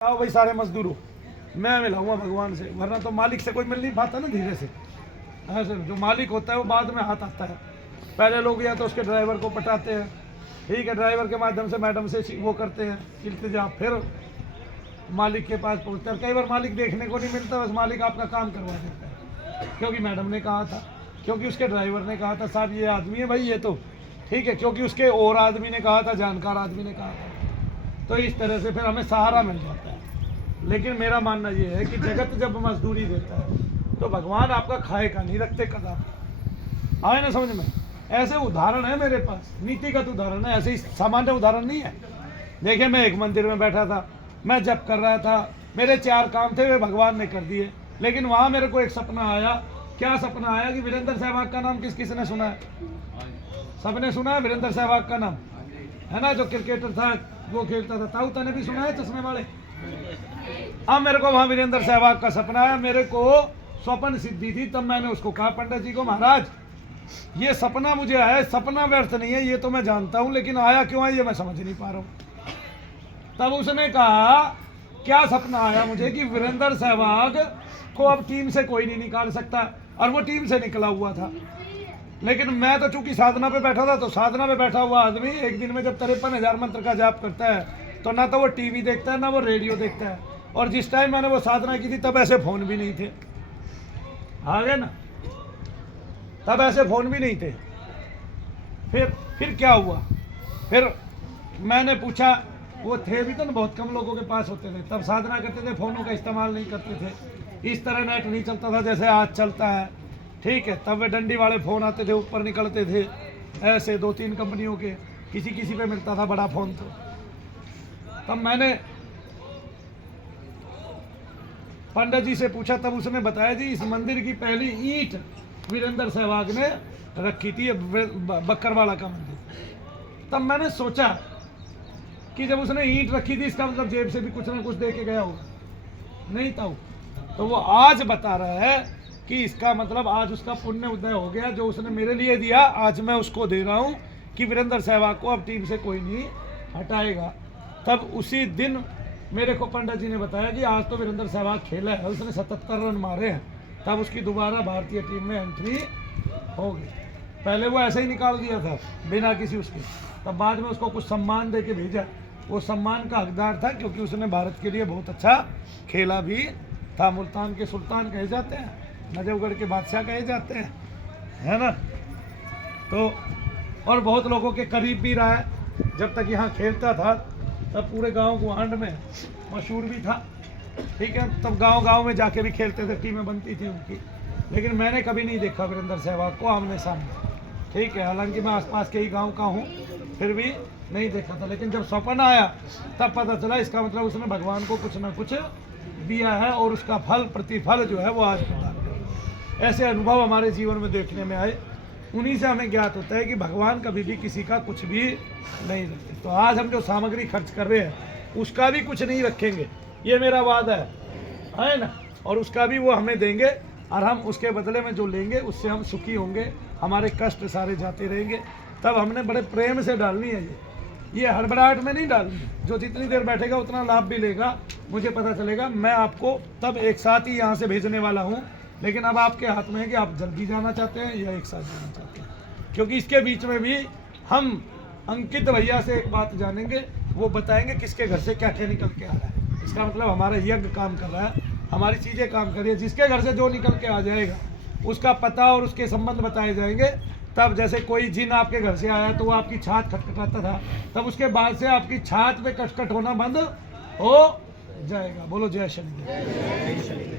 आओ भाई सारे मजदूरों, मैं मिलाऊंगा भगवान से, वरना तो मालिक से कोई मिल नहीं पाता ना धीरे से। ऐसे जो मालिक होता है वो बाद में हाथ आता है। पहले लोग या तो उसके ड्राइवर को पटाते हैं, ठीक है, ड्राइवर के माध्यम से मैडम से वो करते हैं इल्तिजा, फिर मालिक के पास पहुँचते हैं। कई बार मालिक देखने को नहीं मिलता, बस मालिक आपका काम करवा देता है, क्योंकि मैडम ने कहा था, क्योंकि उसके ड्राइवर ने कहा था साहब ये आदमी है भाई ये तो ठीक है, क्योंकि उसके और आदमी ने कहा था, जानकार आदमी ने कहा था। तो इस तरह से फिर हमें सहारा मिल जाता है। लेकिन मेरा मानना ये है कि जगत जब मजदूरी देता है तो भगवान आपका खाएगा नहीं, रखते कदम आए ना समझ में। ऐसे उदाहरण है मेरे पास, नीतिगत उदाहरण है, ऐसे ही सामान्य उदाहरण नहीं है। देखिए मैं एक मंदिर में बैठा था, मैं जप कर रहा था, मेरे 4 काम थे वे भगवान ने कर दिए, लेकिन वहाँ मेरे को एक सपना आया। क्या सपना आया कि वीरेंद्र सहवाग का नाम किस किस ने सुना है? सबने सुना है वीरेंद्र सहवाग का नाम, है ना, जो क्रिकेटर था, वो खेलता था, ताऊ ने भी सुना है, चश्मे वाले। अब मेरे को वहाँ वीरेंद्र सहवाग का सपना आया, मेरे को स्वप्न सिद्धि थी। तब मैंने उसको कहा पंडित जी को, महाराज ये सपना मुझे आया, सपना व्यर्थ नहीं है ये तो मैं जानता हूँ, लेकिन आया क्यों है ये मैं समझ नहीं पा रहा हूँ। तब उसने कहा क्या सपना आया मुझे कि वीरेंद्र सहवाग को अब टीम से कोई नहीं निकाल सकता, और वो टीम से निकला हुआ था। लेकिन मैं तो चूंकि साधना पे बैठा था, तो साधना पे बैठा हुआ आदमी एक दिन में जब 53,000 मंत्र का जाप करता है तो ना तो वो टीवी देखता है ना वो रेडियो देखता है। और जिस टाइम मैंने वो साधना की थी तब ऐसे फोन भी नहीं थे, आ गए ना, तब ऐसे फोन भी नहीं थे। फिर क्या हुआ, फिर मैंने पूछा, वो थे भी तो ना, बहुत कम लोगों के पास होते थे, तब साधना करते थे, फोनों का इस्तेमाल नहीं करते थे, इस तरह नेट नहीं चलता था जैसे आज चलता है, ठीक है। तब वे डंडी वाले फ़ोन आते थे, ऊपर निकलते थे ऐसे 2-3 कंपनियों के, किसी किसी पे मिलता था बड़ा फ़ोन। तो तब मैंने पंडित जी से पूछा, तब उसने बताया जी इस मंदिर की पहली ईंट वीरेंद्र सहवाग ने रखी थी, बक्करवाला का मंदिर। तब मैंने सोचा कि जब उसने ईंट रखी थी इसका मतलब जेब से भी कुछ ना कुछ दे के गया होगा, नहीं था। तो वो आज बता रहा है कि इसका मतलब आज उसका पुण्य उदय हो गया, जो उसने मेरे लिए दिया आज मैं उसको दे रहा हूँ कि वीरेंद्र सहवाग को अब टीम से कोई नहीं हटाएगा। तब उसी दिन मेरे को पंडित जी ने बताया कि आज तो वीरेंद्र सहवाग खेला है, उसने 77 रन मारे हैं, तब उसकी दोबारा भारतीय टीम में एंट्री हो गई। पहले वो ऐसे ही निकाल दिया था बिना किसी उसके, तब बाद में उसको कुछ सम्मान दे के भेजा। वो सम्मान का हकदार था क्योंकि उसने भारत के लिए बहुत अच्छा खेला भी था। मुल्तान के सुल्तान कहे जाते हैं, नजफगढ़ के बादशाह कहे जाते हैं, है ना। तो और बहुत लोगों के करीब भी रहा है, जब तक यहाँ खेलता था तब पूरे गांव गुआंढ में मशहूर भी था, ठीक है। तब गांव में जाके भी खेलते थे, टीमें बनती थी उनकी। लेकिन मैंने कभी नहीं देखा वीरेंद्र सहवाग को आमने सामने, ठीक है, हालांकि मैं आसपास के ही गाँव का हूँ, फिर भी नहीं देखा था। लेकिन जब सपना आया तब पता चला इसका मतलब उसने भगवान को कुछ ना कुछ दिया है, और उसका फल प्रतिफल जो है वो आज प्रदान कर। ऐसे अनुभव हमारे जीवन में देखने में आए, उन्हीं से हमें ज्ञात होता है कि भगवान कभी भी किसी का कुछ भी नहीं रखते। तो आज हम जो सामग्री खर्च कर रहे हैं उसका भी कुछ नहीं रखेंगे, ये मेरा वादा है ना, और उसका भी वो हमें देंगे, और हम उसके बदले में जो लेंगे उससे हम सुखी होंगे, हमारे कष्ट सारे जाते रहेंगे। तब हमने बड़े प्रेम से डालनी है ये हड़बड़ाहट में नहीं डालनी। जो जितनी देर बैठेगा उतना लाभ भी लेगा, मुझे पता चलेगा। मैं आपको तब एक साथ ही यहाँ से भेजने वाला हूँ, लेकिन अब आपके हाथ में है कि आप जल्दी जाना चाहते हैं या एक साथ जाना चाहते हैं, क्योंकि इसके बीच में भी हम अंकित भैया से एक बात जानेंगे, वो बताएंगे किसके घर से क्या क्या निकल के आ रहा है। इसका मतलब हमारा यज्ञ काम कर रहा है, हमारी चीज़ें काम कर रही है। जिसके घर से जो निकल के आ जाएगा उसका पता और उसके संबंध बताए जाएंगे। तब जैसे कोई जिन आपके घर से आया तो वो आपकी छात खटखटाता था, तब उसके बाद से आपकी छात पे खटखट होना बंद हो जाएगा। बोलो जय शनि।